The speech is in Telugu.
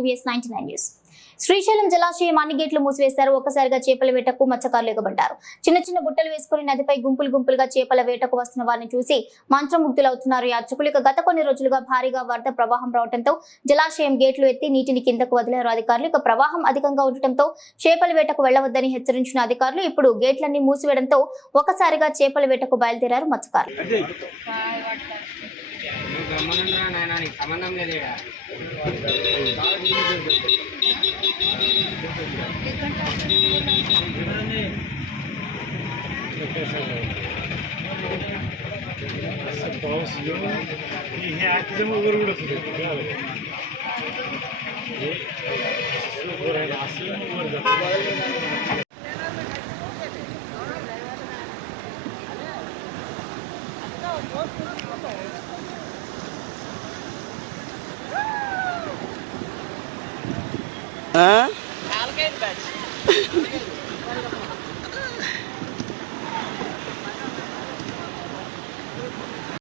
to VS99 News. శ్రీశైలం జలాశయం అన్ని గేట్లు మూసివేశారు. ఒక్కసారిగా చేపల వేటకు మత్స్యకారులు ఎగబడ్డారు. చిన్న చిన్న బుట్టలు వేసుకుని నదిపై గుంపులుగా చేపల వేటకు వస్తున్న వారిని చూసి మంత్రముగ్ధులవుతున్నారు యాత్రికులు. గత కొన్ని రోజులుగా భారీగా వరద ప్రవాహం రావడంతో జలాశయం గేట్లు ఎత్తి నీటిని కిందకు వదిలారు అధికారులు. ప్రవాహం అధికంగా ఉండటంతో చేపల వేటకు వెళ్లవద్దని హెచ్చరించిన అధికారులు ఇప్పుడు గేట్లన్నీ మూసివేయడంతో ఒక్కసారిగా చేపల వేటకు బయలుదేరారు మత్స్యకారులు. Huh?